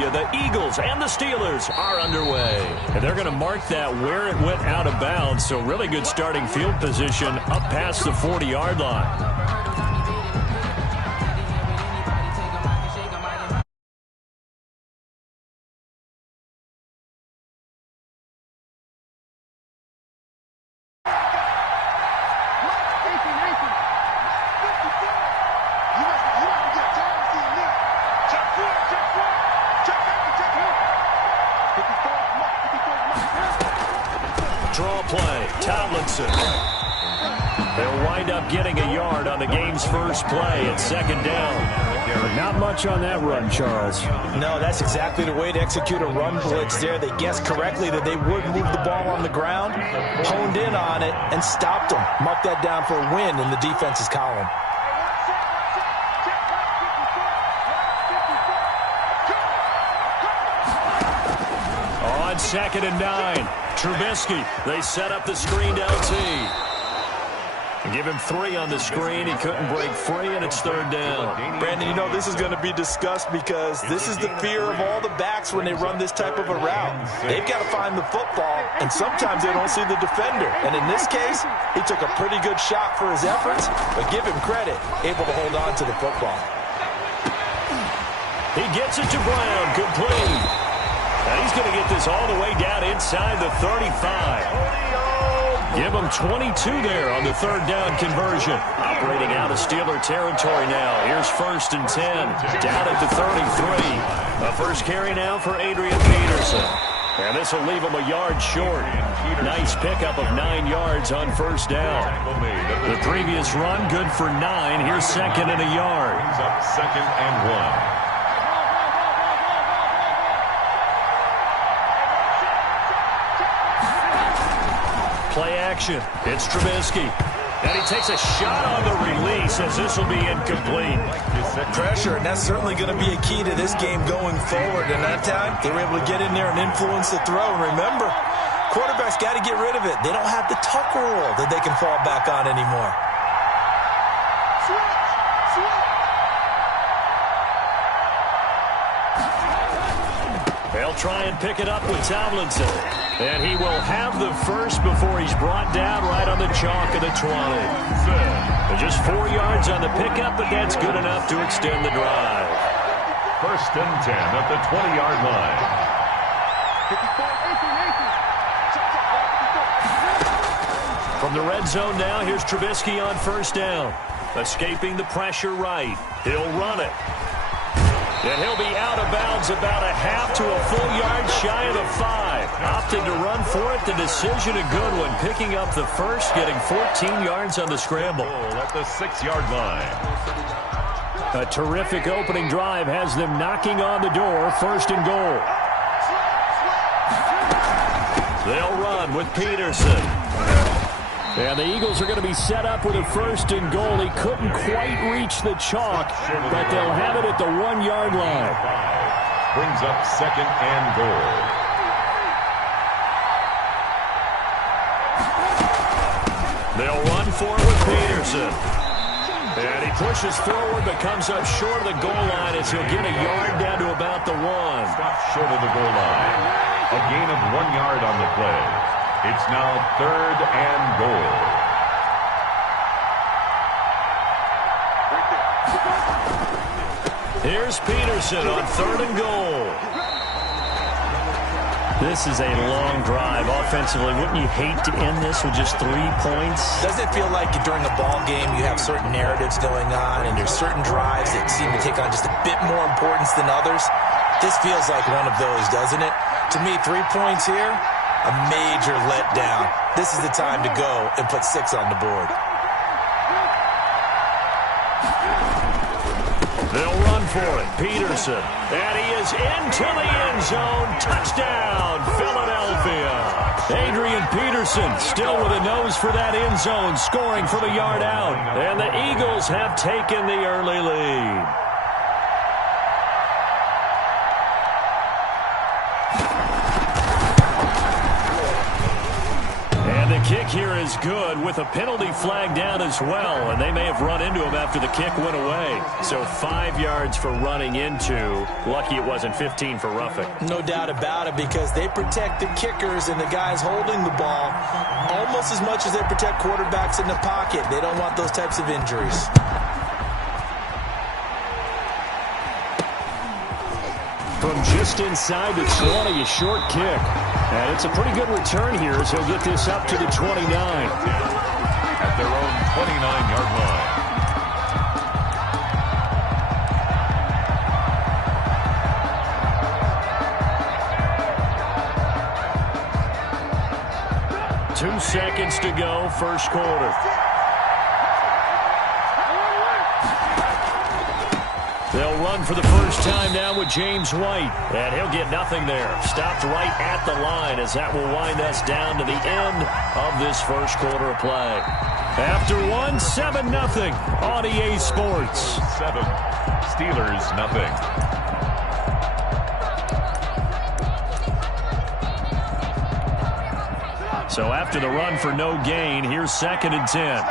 you, the Eagles and the Steelers are underway. And they're going to mark that where it went out of bounds, so really good starting field position up past the 40-yard line. Draw play, Tomlinson. They'll wind up getting a yard on the game's first play at second down. Not much on that run, Charles. No, that's exactly the way to execute a run blitz there. They guessed correctly that they would move the ball on the ground, honed in on it, and stopped them. Mark that down for a win in the defense's column. On 2nd and 9. Trubisky, they set up the screen to LT. Give him 3 on the screen. He couldn't break free, and it's 3rd down. Brandon, you know this is going to be discussed because this is the fear of all the backs when they run this type of a route. They've got to find the football, and sometimes they don't see the defender. And in this case, he took a pretty good shot for his efforts, but give him credit, able to hold on to the football. He gets it to Brown, complete. And he's going to get this all the way down inside the 35. Give him 22 there on the 3rd down conversion. Operating out of Steeler territory now. Here's 1st and 10. Down at the 33. A first carry now for Adrian Peterson. And this will leave him a yard short. Nice pickup of 9 yards on 1st down. The previous run, good for 9. Here's 2nd and a yard. Brings up 2nd and 1. Play action. It's Trubisky. And he takes a shot on the release as this will be incomplete. Pressure, and that's certainly going to be a key to this game going forward. And that time, they were able to get in there and influence the throw. And remember, quarterbacks got to get rid of it. They don't have the tuck rule that they can fall back on anymore. They'll try and pick it up with Tomlinson. And he will have the first before he's brought down right on the chalk of the 20. Just 4 yards on the pickup, but that's good enough to extend the drive. 1st and 10 at the 20-yard line. From the red zone now, here's Trubisky on 1st down. Escaping the pressure right. He'll run it. And he'll be out of bounds about a half to a full yard shy of the 5. Opted to run for it. The decision a good one. Picking up the first, getting 14 yards on the scramble. At the 6-yard line. A terrific opening drive has them knocking on the door. 1st and goal. They'll run with Peterson. And the Eagles are going to be set up with a 1st and goal. He couldn't quite reach the chalk, but they'll have it at the 1-yard line. Brings up 2nd and goal. They'll run for it with Peterson. And he pushes forward but comes up short of the goal line as he'll get a yard down to about the 1. Stopped short of the goal line. A gain of 1 yard on the play. It's now 3rd and goal. Here's Peterson on 3rd and goal. This is a long drive offensively. Wouldn't you hate to end this with just 3 points? Doesn't it feel like during a ball game you have certain narratives going on and there's certain drives that seem to take on just a bit more importance than others? This feels like one of those, doesn't it? To me, 3 points here, a major letdown. This is the time to go and put 6 on the board. They'll run for it. Peterson. And he is into the end zone. Touchdown, Philadelphia. Adrian Peterson still with a nose for that end zone, scoring from a yard out. And the Eagles have taken the early lead. The kick here is good with a penalty flag down as well, and they may have run into him after the kick went away. So 5 yards for running into. Lucky it wasn't 15 for roughing. No doubt about it, because they protect the kickers and the guys holding the ball almost as much as they protect quarterbacks in the pocket. They don't want those types of injuries. From just inside the 20, a short kick. And it's a pretty good return here as he'll get this up to the 29. At their own 29-yard line. Two seconds to go, first quarter. They'll run for the first time now with James White. And he'll get nothing there. Stopped right at the line as that will wind us down to the end of this first quarter of play. After one, 7-0 on EA Sports. 7. Steelers, nothing. So after the run for no gain, here's 2nd and 10.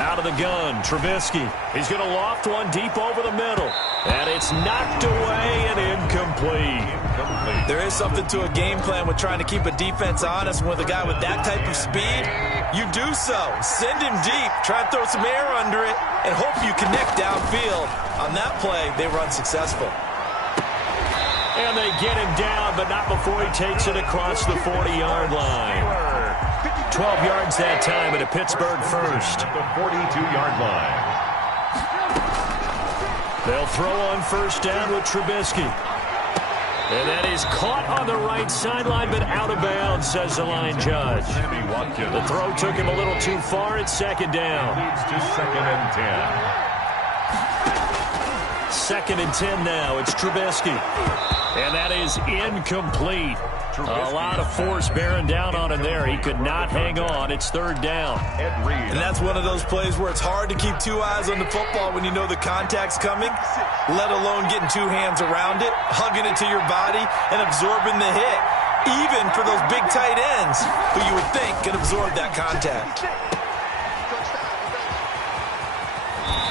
Out of the gun, Trubisky. He's going to loft one deep over the middle. And it's knocked away and incomplete. There is something to a game plan with trying to keep a defense honest. With a guy with that type of speed, you do so. Send him deep, try and throw some air under it, and hope you connect downfield. On that play, they were unsuccessful. And they get him down, but not before he takes it across the 40-yard line. 12 yards that time at a Pittsburgh first. At the 42-yard line. They'll throw on first down with Trubisky. And that is caught on the right sideline, but out of bounds, says the line judge. The throw took him a little too far. It's 2nd down. Leads to 2nd and 10. 2nd and 10 now. It's Trubisky. And that is incomplete. A lot of force bearing down on him there. He could not hang on. It's 3rd down. And that's one of those plays where it's hard to keep 2 eyes on the football when you know the contact's coming, let alone getting 2 hands around it, hugging it to your body, and absorbing the hit, even for those big tight ends who you would think can absorb that contact.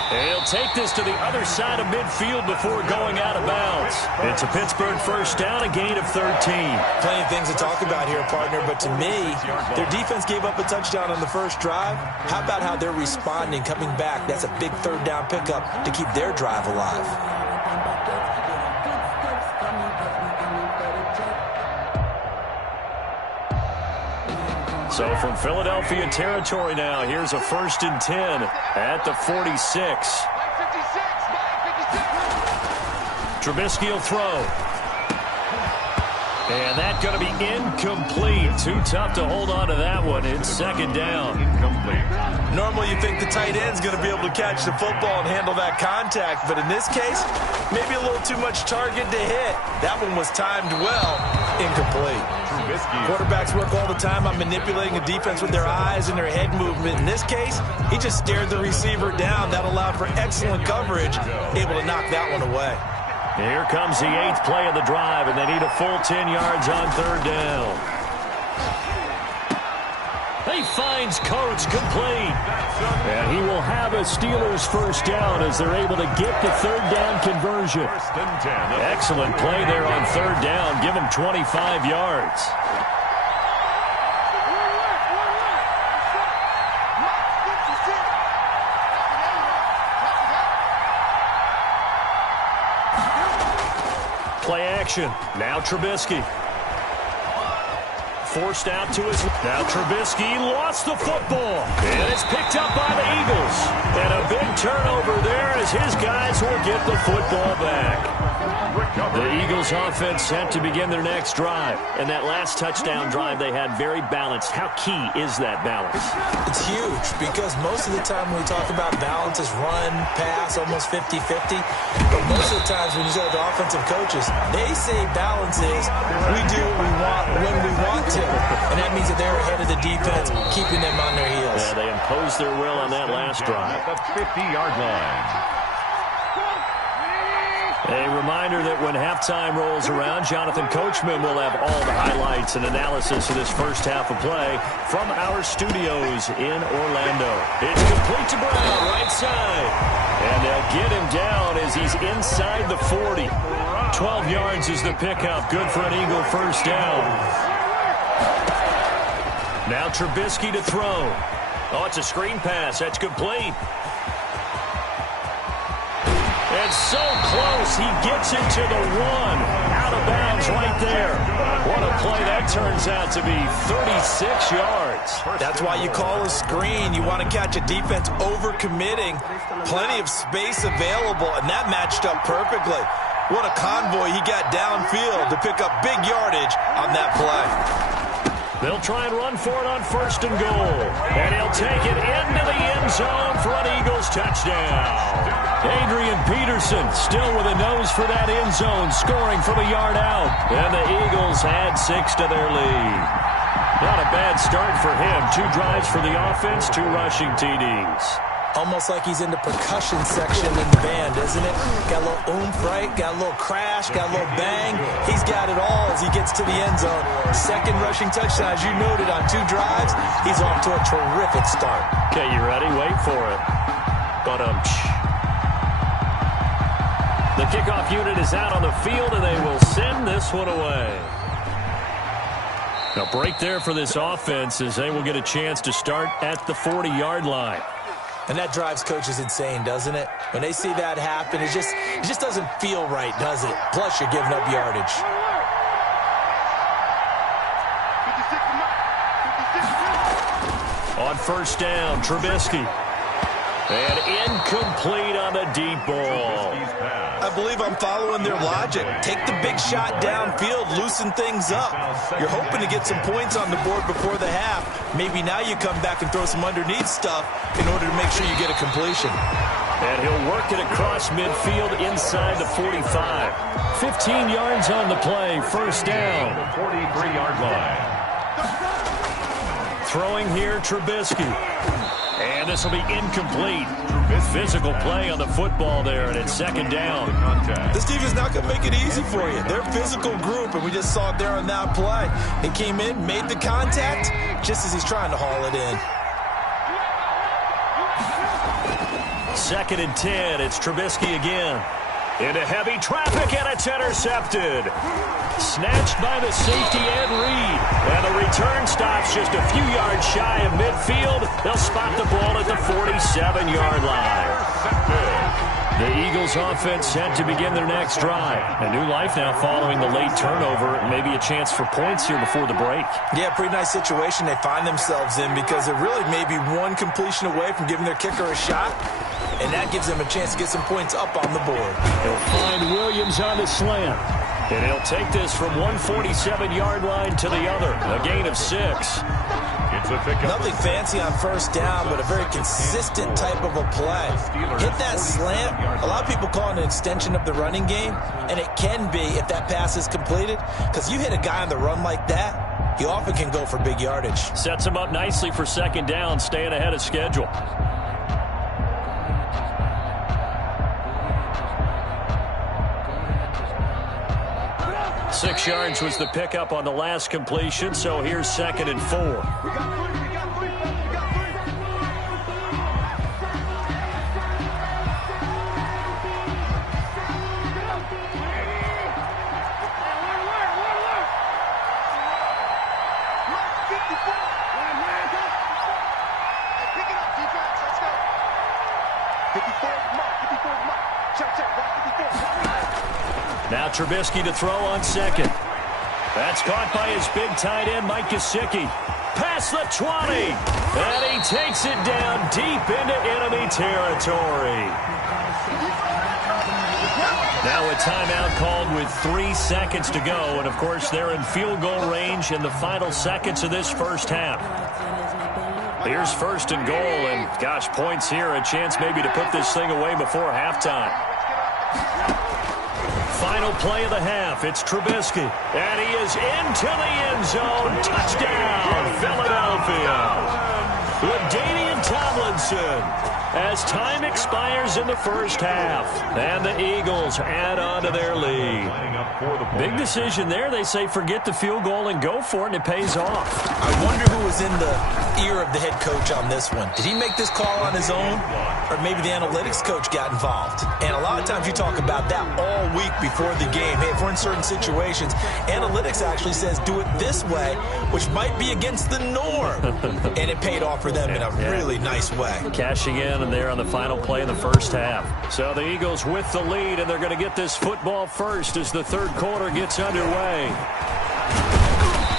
He'll take this to the other side of midfield before going out of bounds. It's a Pittsburgh first down, a gain of 13. Plenty of things to talk about here, partner, but to me, their defense gave up a touchdown on the first drive. How about how they're responding, coming back? That's a big 3rd down pickup to keep their drive alive. So from Philadelphia territory now, here's a 1st and 10 at the 46. Trubisky will throw. And that's going to be incomplete. Too tough to hold on to that one. It's 2nd down. Incomplete. Normally you think the tight end's going to be able to catch the football and handle that contact, but in this case, maybe a little too much target to hit. That one was timed well. Incomplete. Trubisky. Quarterbacks work all the time on manipulating a defense with their eyes and their head movement. In this case, he just stared the receiver down. That allowed for excellent coverage, able to knock that one away. Here comes the 8th play of the drive, and they need a full 10 yards on 3rd down. He finds Coates complete. And he will have a Steelers first down as they're able to get the 3rd down conversion. 1st and 10. Excellent play there on 3rd down. Give them 25 yards. Play action. Now Trubisky. Forced out to his... Now Trubisky lost the football. And it's picked up by the Eagles. And a big turnover there as his guys will get the football back. The Eagles offense set to begin their next drive. And that last touchdown drive they had very balanced. How key is that balance? It's huge because most of the time when we talk about balance is run, pass, almost 50-50. But most of the times when you say the offensive coaches, they say balance is we do what we want when we want to. And that means that they're ahead of the defense, keeping them on their heels. Yeah, they imposed their will on that last drive. At the 50-yard line. A reminder that when halftime rolls around, Jonathan Coachman will have all the highlights and analysis of this first half of play from our studios in Orlando. It's complete to Brown, right side. And they'll get him down as he's inside the 40. 12 yards is the pickup. Good for an Eagle first down. Now Trubisky to throw. Oh, it's a screen pass. That's complete. And so close, he gets it to the 1. Out of bounds right there. What a play that turns out to be, 36 yards. That's why you call a screen. You want to catch a defense over-committing. Plenty of space available, and that matched up perfectly. What a convoy he got downfield to pick up big yardage on that play. They'll try and run for it on first and goal. And he'll take it into the end zone for an Eagles touchdown. Adrian Peterson still with a nose for that end zone, scoring from a yard out. And the Eagles add 6 to their lead. Not a bad start for him. 2 drives for the offense, 2 rushing TDs. Almost like he's in the percussion section in the band, isn't it? Got a little oomph, right? Got a little crash, got a little bang. He's got it all as he gets to the end zone. Second rushing touchdown, as you noted, on 2 drives. He's off to a terrific start. Okay, you ready? Wait for it. The kickoff unit is out on the field, and they will send this one away. Now, break there for this offense as they will get a chance to start at the 40-yard line. And that drives coaches insane, doesn't it? When they see that happen, it just doesn't feel right, does it? Plus, you're giving up yardage. On first down, Trubisky. And incomplete on the deep ball. I believe I'm following their logic. Take the big shot downfield, loosen things up. You're hoping to get some points on the board before the half. Maybe now you come back and throw some underneath stuff in order to make sure you get a completion. And he'll work it across midfield inside the 45. 15 yards on the play, first down. 43-yard line. Throwing here, Trubisky. And this will be incomplete. Physical play on the football there, and it's second down. This defense is not going to make it easy for you. They're a physical group, and we just saw it there on that play. He came in, made the contact, just as he's trying to haul it in. Second and 10, it's Trubisky again. Into heavy traffic, and it's intercepted. Snatched by the safety Ed Reed. And the return stops just a few yards shy of midfield. They'll spot the ball at the 47-yard line. The Eagles offense set to begin their next drive. A new life now following the late turnover. Maybe a chance for points here before the break. Yeah, pretty nice situation they find themselves in because they're really maybe one completion away from giving their kicker a shot. And that gives them a chance to get some points up on the board. He'll find Williams on the slant. And he'll take this from 147-yard line to the other. A gain of 6. It's a pickup. Nothing fancy on first down, but a very consistent type of a play. Hit that slant. A lot of people call it an extension of the running game, and it can be if that pass is completed, because you hit a guy on the run like that, he often can go for big yardage. Sets him up nicely for second down, staying ahead of schedule. Six yards was the pickup on the last completion, so here's second and 4. Now Trubisky to throw on second. That's caught by his big tight end, Mike Gesicki. Past the 20. And he takes it down deep into enemy territory. Now a timeout called with 3 seconds to go. And, of course, they're in field goal range in the final seconds of this first half. Here's first and goal. And, gosh, points here. A chance maybe to put this thing away before halftime. Final play of the half. It's Trubisky. And he is into the end zone. Touchdown, Philadelphia. LaDainian from Tomlinson as time expires in the first half. And the Eagles add on to their lead. Big decision there. They say forget the field goal and go for it, and it pays off. I wonder who was in the ear of the head coach on this one. Did he make this call on his own? Or maybe the analytics coach got involved? And a lot of times you talk about that all week before the game. Hey, if we're in certain situations, analytics actually says do it this way, which might be against the norm. And it paid off for them in a really nice way. Cashing in and there on the final play in the first half. So the Eagles with the lead, and they're going to get this football first as the third quarter gets underway.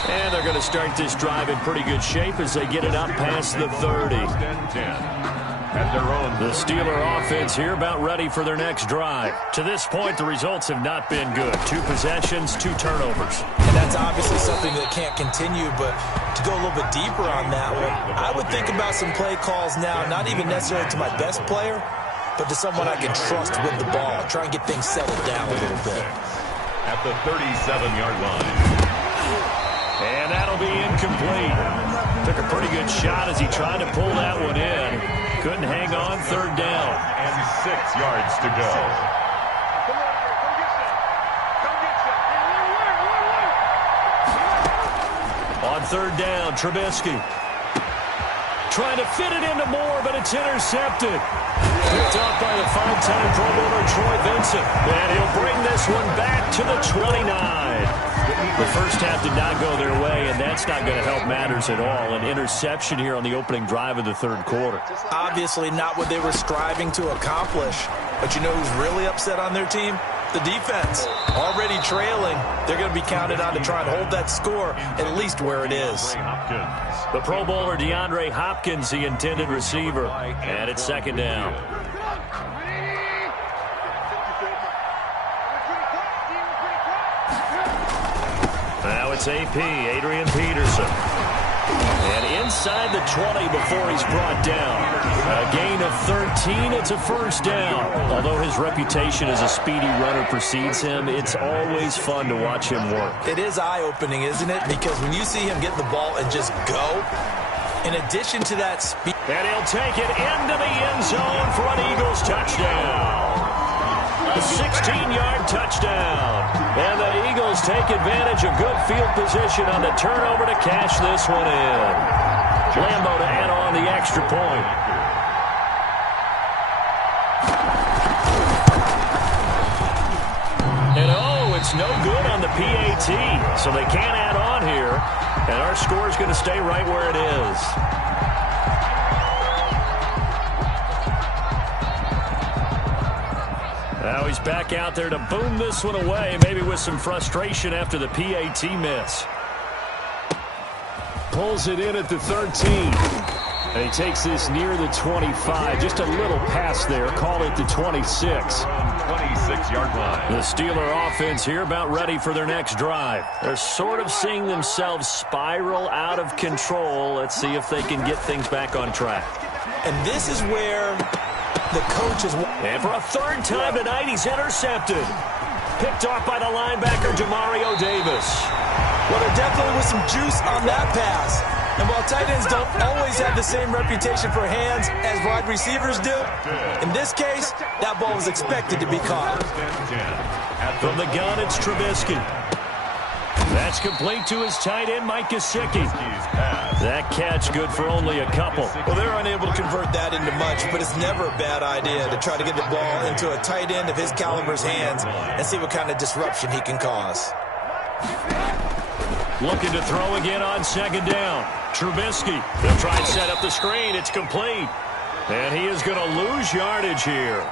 And they're going to start this drive in pretty good shape as they get it up past the 30. The Steeler offense here about ready for their next drive. To this point, the results have not been good. 2 possessions, 2 turnovers. And that's obviously something that can't continue, but to go a little bit deeper on that one, I would think about some play calls now, not even necessarily to my best player, but to someone I can trust with the ball. Try and get things settled down a little bit. At the 37-yard line. And that'll be incomplete. Took a pretty good shot as he tried to pull that one in. Couldn't hang on, third down. And 6 yards to go. On third down, Trubisky. Trying to fit it into Moore, but it's intercepted. Picked off by the 5-time Pro Bowler Troy Vincent. And he'll bring this one back to the 29. The first half did not go their way, and that's not going to help matters at all. An interception here on the opening drive of the third quarter. Obviously not what they were striving to accomplish. But you know who's really upset on their team? The defense. Already trailing. They're going to be counted on to try and hold that score at least where it is. The Pro Bowler DeAndre Hopkins, the intended receiver. And it's second down. Now it's AP, Adrian Peterson. And inside the 20 before he's brought down. A gain of 13, it's a first down. Although his reputation as a speedy runner precedes him, it's always fun to watch him work. It is eye-opening, isn't it? Because when you see him get the ball and just go, in addition to that speed... And he'll take it into the end zone for an Eagles touchdown. A 16-yard touchdown. And the Eagles take advantage of good field position on the turnover to cash this one in. Lambo to add on the extra point. And oh, it's no good on the PAT. So they can't add on here. And our score is going to stay right where it is. Now he's back out there to boom this one away, maybe with some frustration after the PAT miss. Pulls it in at the 13. And he takes this near the 25. Just a little pass there. Call it the 26. 26-yard line. The Steeler offense here about ready for their next drive. They're sort of seeing themselves spiral out of control. Let's see if they can get things back on track. And this is where... the coach is... And for a third time tonight, he's intercepted. Picked off by the linebacker, Demario Davis. Well, there definitely was some juice on that pass. And while tight ends don't always have the same reputation for hands as wide receivers do, in this case, that ball was expected to be caught. From the gun, it's Trubisky. That's complete to his tight end, Mike Gesicki. That catch good for only a couple. Well, they're unable to convert that into much, but it's never a bad idea to try to get the ball into a tight end of his caliber's hands and see what kind of disruption he can cause. Looking to throw again on second down. Trubisky. They'll try and set up the screen. It's complete. And he is going to lose yardage here.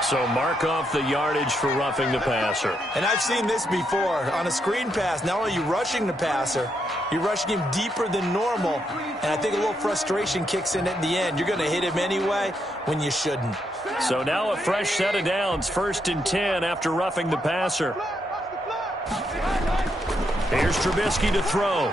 So mark off the yardage for roughing the passer. And I've seen this before. On a screen pass, not only are you rushing the passer, you're rushing him deeper than normal. And I think a little frustration kicks in at the end. You're going to hit him anyway when you shouldn't. So now a fresh set of downs. 1st and 10 after roughing the passer. Here's Trubisky to throw.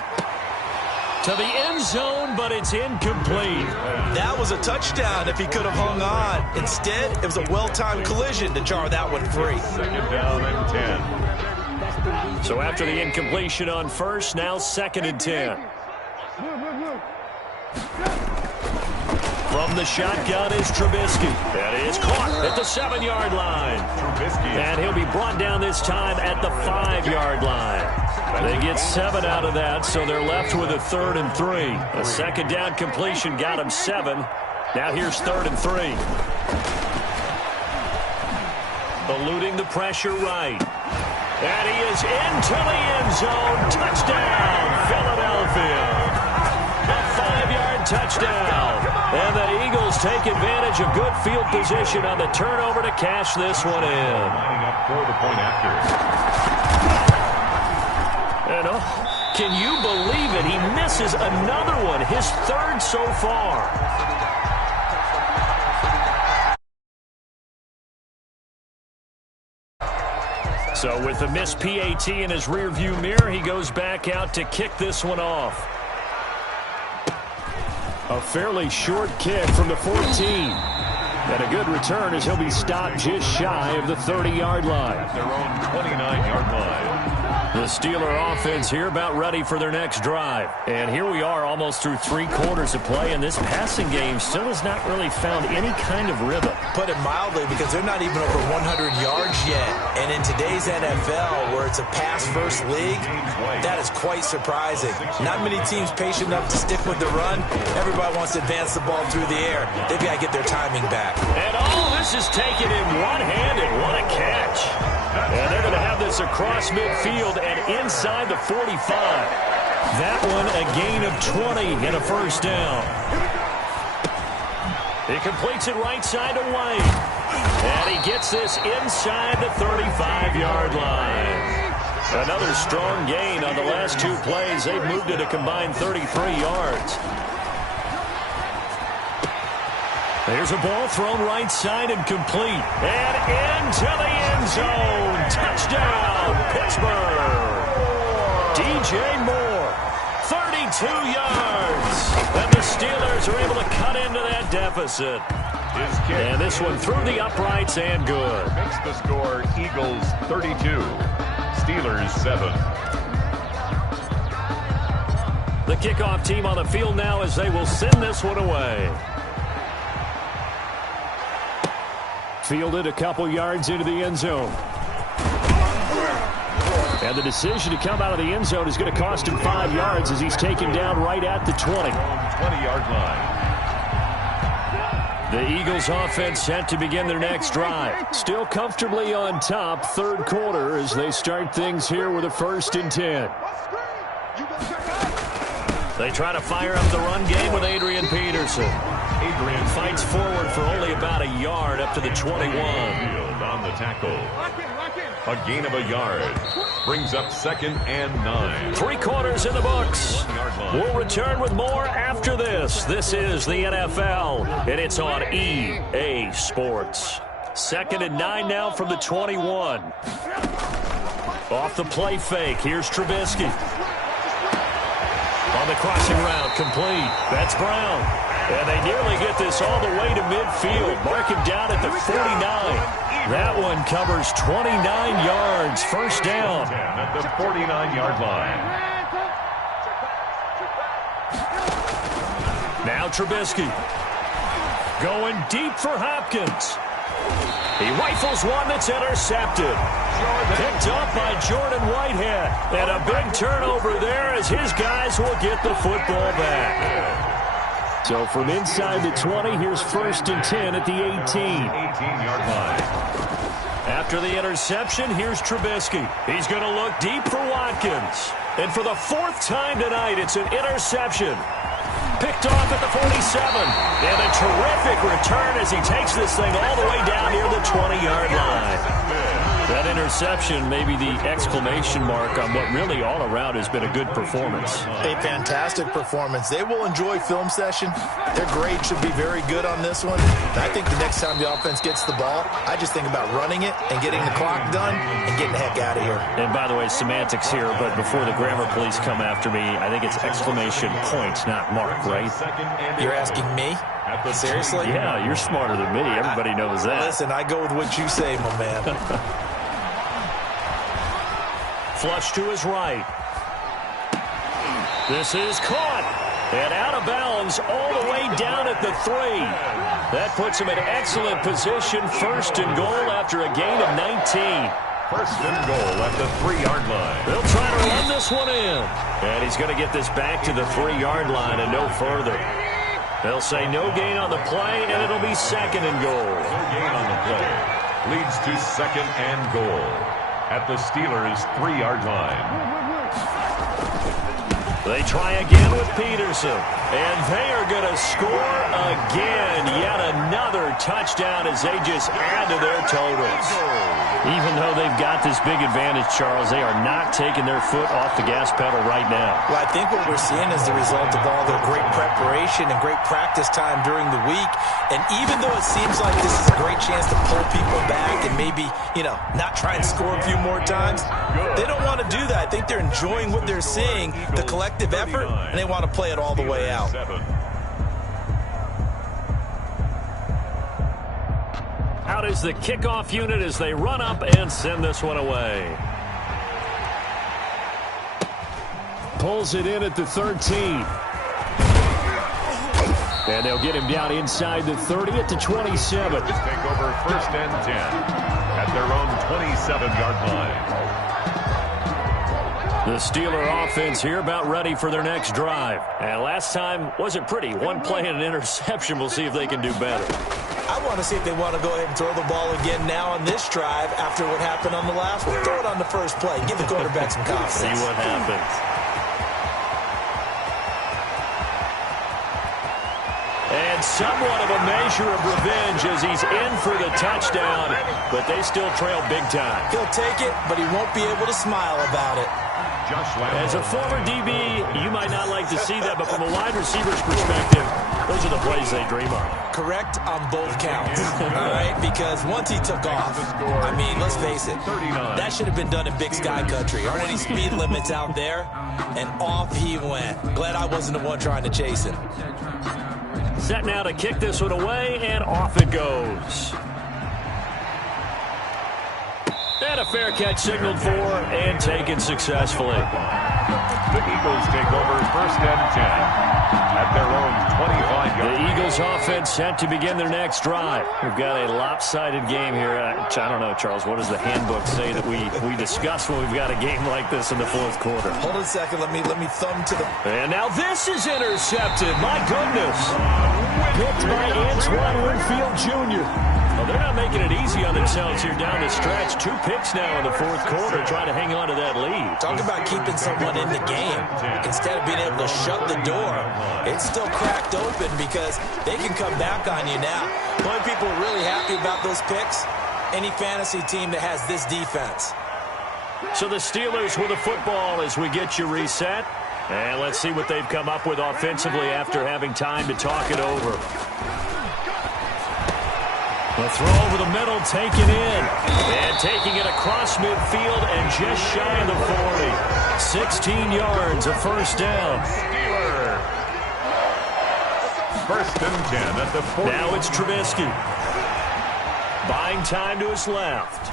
To the end zone, but it's incomplete. That was a touchdown if he could have hung on. Instead, it was a well-timed collision to jar that one free. 2nd down and 10. So after the incompletion on first, now 2nd and 10. From the shotgun is Trubisky. And he is caught at the 7-yard line. And he'll be brought down this time at the 5-yard line. They get 7 out of that, so they're left with a 3rd and 3. A second down completion got him 7. Now here's 3rd and 3. Eluding the pressure right. And he is into the end zone. Touchdown, Philadelphia. A 5-yard touchdown. And the Eagles take advantage of good field position on the turnover to cash this one in. Lining up for the point after. And can you believe it? He misses another one, his 3rd so far. So with the missed PAT in his rearview mirror, he goes back out to kick this one off. A fairly short kick from the 14. And a good return as he'll be stopped just shy of the 30-yard line. At their own 29-yard line. The Steeler offense here about ready for their next drive. And here we are almost through 3 quarters of play, and this passing game still has not really found any kind of rhythm. Put it mildly, because they're not even over 100 yards yet. And in today's NFL, where it's a pass-first league, that is quite surprising. Not many teams patient enough to stick with the run. Everybody wants to advance the ball through the air. They've got to get their timing back. And all this is taken in one-handed. What a catch. And they're going to have this across midfield and inside the 45. That one a gain of 20 and a 1st down. He completes it right side to White. And he gets this inside the 35-yard line. Another strong gain on the last 2 plays. They've moved it a combined 33 yards. There's a ball thrown right side and complete. And into the end zone. Touchdown, Pittsburgh. DJ Moore, 32 yards. And the Steelers are able to cut into that deficit. And this one through the uprights and good. Makes the score Eagles 32, Steelers 7. The kickoff team on the field now as they will send this one away. Fielded a couple yards into the end zone. And the decision to come out of the end zone is going to cost him 5 yards as he's taken down right at the 20. 20-yard line. The Eagles offense set to begin their next drive. Still comfortably on top, 3rd quarter as they start things here with a 1st and 10. They try to fire up the run game with Adrian Peterson. Adrian fights forward for only about a yard up to the 21. On the tackle. A gain of a yard. Brings up 2nd and 9. 3 quarters in the books. We'll return with more after this. This is the NFL, and it's on EA Sports. 2nd and 9 now from the 21. Off the play fake, here's Trubisky. On the crossing route, complete. That's Brown. And they nearly get this all the way to midfield. Mark him down at the 49. That one covers 29 yards. 1st down. At the 49-yard line. Now Trubisky. Going deep for Hopkins. He rifles one that's intercepted. Picked up by Jordan Whitehead. And a big turnover there as his guys will get the football back. So from inside the 20, here's 1st and 10 at the 18. 18-yard line. After the interception, here's Trubisky. He's going to look deep for Watkins. And for the 4th time tonight, it's an interception. Picked off at the 47. And a terrific return as he takes this thing all the way down near the 20-yard line. That interception may be the exclamation mark on what really all around has been a good performance. A fantastic performance. They will enjoy film session. Their grade should be very good on this one. And I think the next time the offense gets the ball, I just think about running it and getting the clock done and getting the heck out of here. And by the way, semantics here, but before the grammar police come after me, I think it's exclamation point, not mark, right? You're asking me? Seriously? Yeah, you're smarter than me. Everybody knows that. Listen, I go with what you say, my man. Flush to his right. This is caught. And out of bounds comes all the way down at the 3. That puts him in excellent position, first and goal after a gain of 19. First and goal at the 3-yard line. They'll try to run this one in. And he's going to get this back to the 3-yard line and no further. They'll say no gain on the play, and it'll be second and goal. No gain on the play. Leads to second and goal at the Steelers' 3-yard line. They try again with Peterson, and they are going to score again. Yet another touchdown as they just add to their totals. Even though they've got this big advantage, Charles, they are not taking their foot off the gas pedal right now. Well, I think what we're seeing is the result of all their great preparation and great practice time during the week. And even though it seems like this is a great chance to pull people back and maybe, not try and score a few more times, they don't want to do that. I think they're enjoying what they're seeing, the collective effort, and they want to play it all the way out. Out is the kickoff unit as they run up and send this one away. Pulls it in at the 13. And they'll get him down inside the 30 at the 27. Take over first and 10 at their own 27-yard line. The Steeler offense here about ready for their next drive. And last time wasn't pretty. One play and an interception. We'll see if they can do better. I want to see if they want to go ahead and throw the ball again now on this drive after what happened on the last one. Throw it on the first play. Give the quarterback some confidence. See what happens. And somewhat of a measure of revenge as he's in for the touchdown, but they still trail big time. He'll take it, but he won't be able to smile about it. As a former DB, you might not like to see that, but from a wide receiver's perspective, those are the plays they dream of. Correct on both counts, all right? Because once he took off, I mean, let's face it, that should have been done in Big Sky Country. Aren't any speed limits out there? And off he went. Glad I wasn't the one trying to chase him. Set now to kick this one away, and off it goes. And a fair catch signaled for and taken successfully. The Eagles take over first and 10 at their own 25-yard line. The Eagles offense set to begin their next drive. We've got a lopsided game here. I don't know, Charles, what does the handbook say that we discuss when we've got a game like this in the fourth quarter? Hold on a second. Let me thumb to the... And now this is intercepted. My goodness. Picked by Antoine Winfield Jr. Well, they're not making it easy on themselves here down the stretch. 2 picks now in the fourth quarter, trying to hang on to that lead. Talk about keeping someone in the game. Instead of being able to shut the door, it's still cracked open because they can come back on you now. The only people really happy about those picks, any fantasy team that has this defense. So the Steelers with the football as we get you reset. And let's see what they've come up with offensively after having time to talk it over. The throw over the middle, taken in. And taking it across midfield and just shy of the 40. 16 yards, a first down. Steelers. First and 10 at the 40. Now it's Trubisky. Buying time to his left.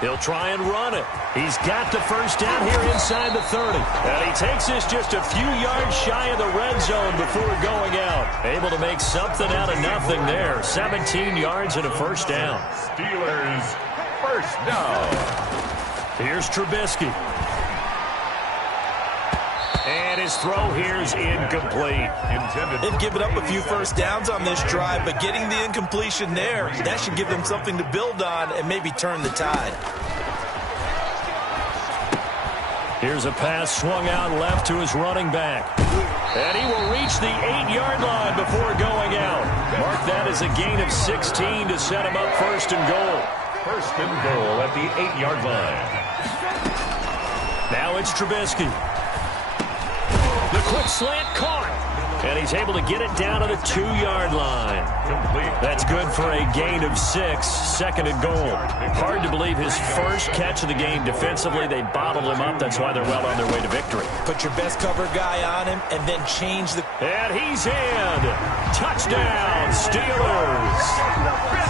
He'll try and run it. He's got the first down here inside the 30. And he takes this just a few yards shy of the red zone before going out. Able to make something out of nothing there. 17 yards and a first down. Steelers first down. Here's Trubisky. And his throw here is incomplete. They've given up a few first downs on this drive, but getting the incompletion there, that should give them something to build on and maybe turn the tide. Here's a pass swung out left to his running back. And he will reach the 8-yard line before going out. Mark that as a gain of 16 to set him up first and goal. First and goal at the 8-yard line. Now it's Trubisky. The quick slant caught. And he's able to get it down to the 2-yard line. Complete. That's good for a gain of 6, second and goal. Hard to believe his first catch of the game defensively. They bottled him up. That's why they're well on their way to victory. Put your best cover guy on him and then change the... And he's in. Touchdown, Steelers.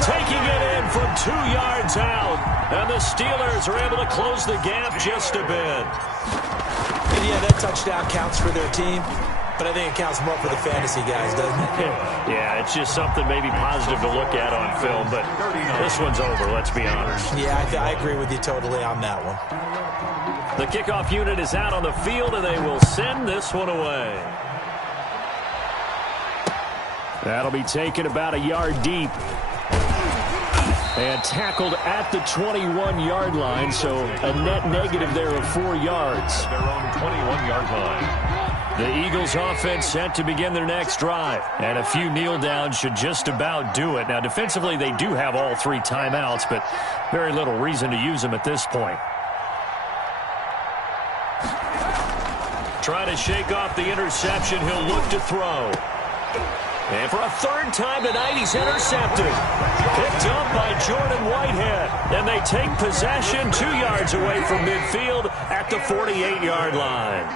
Taking it in from 2 yards out. And the Steelers are able to close the gap just a bit. And yeah, that touchdown counts for their team. but I think it counts more for the fantasy guys, doesn't it? Yeah, it's just something maybe positive to look at on film, but this one's over, let's be honest. Yeah, I agree with you totally on that one. The kickoff unit is out on the field, and they will send this one away. That'll be taken about a yard deep. And tackled at the 21-yard line, so a net negative there of 4 yards. Their own 21-yard line. The Eagles offense set to begin their next drive. And a few kneel downs should just about do it. Now, defensively, they do have all 3 timeouts, but very little reason to use them at this point. Trying to shake off the interception, he'll look to throw. And for a third time tonight, he's intercepted. Picked up by Jordan Whitehead. And they take possession 2 yards away from midfield at the 48-yard line.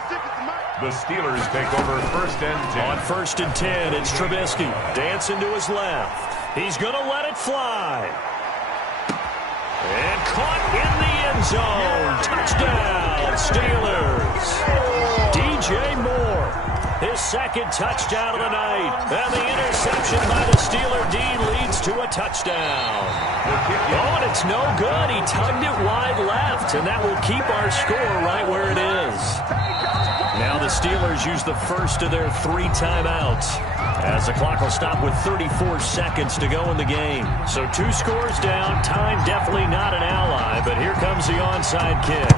The Steelers take over 1st and 10. On 1st and 10, it's Trubisky dancing to his left. He's going to let it fly. And caught in the end zone. Touchdown, Steelers. DJ Moore. His 2nd touchdown of the night. And the interception by the Steeler D leads to a touchdown. Oh, and it's no good. He tugged it wide left, and that will keep our score right where it is. Now the Steelers use the first of their 3 timeouts, as the clock will stop with 34 seconds to go in the game. So 2 scores down. Time definitely not an ally, but here comes the onside kick.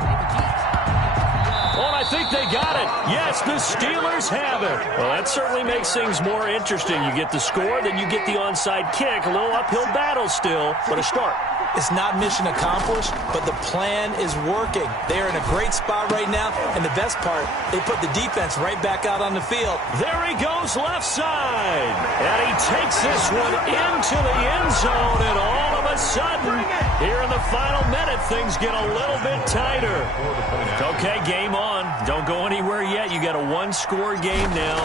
Oh, I think they got it. Yes, the Steelers have it. Well, that certainly makes things more interesting. You get the score, then you get the onside kick. A little uphill battle still, but a start. It's not mission accomplished, but the plan is working. They are in a great spot right now, and the best part, they put the defense right back out on the field. There he goes left side, and he takes this one into the end zone, and all of a sudden, here in the final minute, things get a little bit tighter. Okay, game on. Don't go anywhere yet. You got a 1-score game now.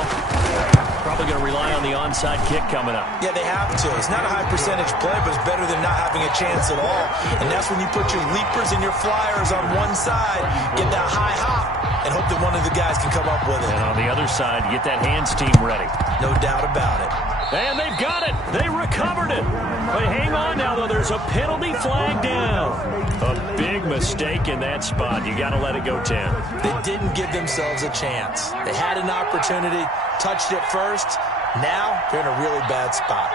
Probably going to rely on the onside kick coming up. Yeah, they have to. It's not a high percentage play, but it's better than not having a chance at all. And that's when you put your leapers and your flyers on one side, get that high hop, and hope that one of the guys can come up with it. And on the other side, get that hands team ready. No doubt about it. And they've got it. They recovered it. But hang on now, though. There's a penalty flag down. A big mistake in that spot. You got to let it go 10. They didn't give themselves a chance. They had an opportunity, touched it first. Now they're in a really bad spot.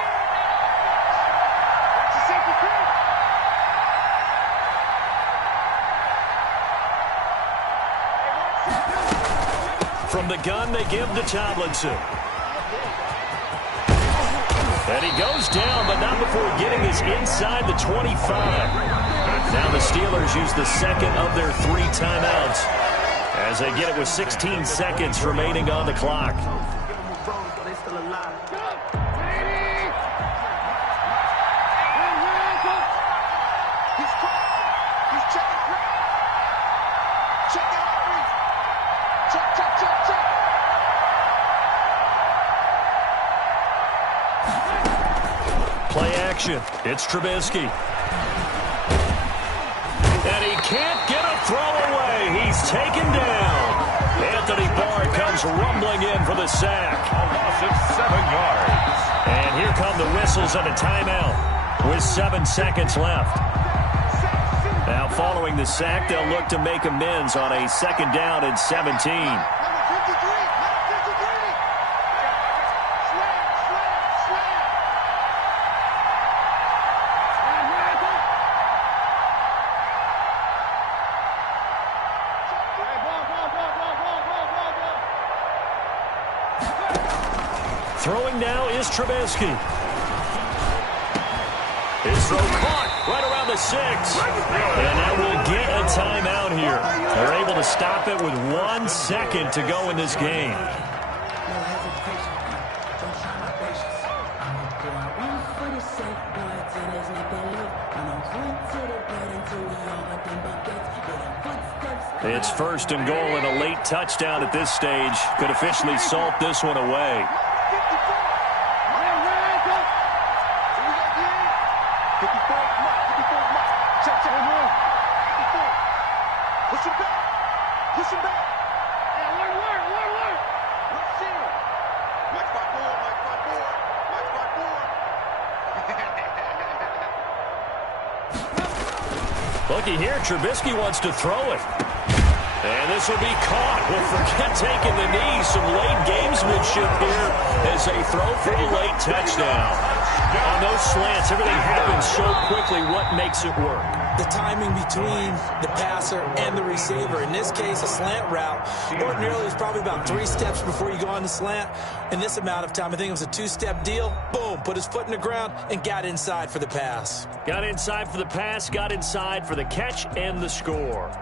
From the gun, they give to Tomlinson. And he goes down, but not before getting his inside the 25. Now the Steelers use the 2nd of their 3 timeouts as they get it with 16 seconds remaining on the clock. Play action. It's Trubisky. And he can't get a throw away. He's taken down. Anthony Barr comes rumbling in for the sack. A loss of 7 yards. And here come the whistles and a timeout with 7 seconds left. Now following the sack, they'll look to make amends on a 2nd down and 17. Throwing now is Trubisky. His throw caught right around the 6. And that will get a timeout here. They're able to stop it with 1 second to go in this game. It's 1st and goal, and a late touchdown at this stage could officially salt this one away. Push him back. Yeah, work. Let's see him. Looky here, Trubisky wants to throw it. And this will be caught. Well, forget taking the knee. Some late gamesmanship here as they throw for the late touchdown. On those slants, everything happens so quickly. What makes it work? The timing between the passer and the receiver. In this case, a slant route ordinarily is probably about 3 steps before you go on the slant. In this amount of time, I think it was a 2-step deal. Boom, put his foot in the ground and got inside for the pass. Got inside for the pass, got inside for the catch and the score.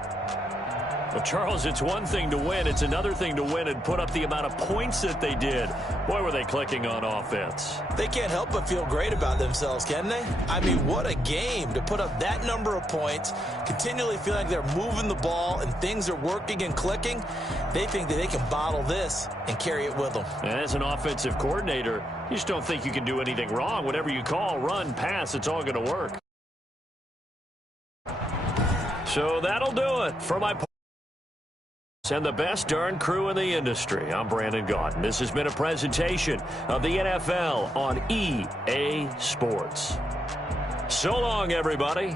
Well, Charles, it's one thing to win. It's another thing to win and put up the amount of points that they did. Boy, were they clicking on offense. They can't help but feel great about themselves, can they? I mean, what a game to put up that number of points, continually feel like they're moving the ball and things are working and clicking. They think that they can bottle this and carry it with them. And as an offensive coordinator, you just don't think you can do anything wrong. Whatever you call, run, pass, it's all going to work. So that'll do it for my and the best darn crew in the industry. I'm Brandon Gaudin. This has been a presentation of the NFL on EA Sports. So long, everybody.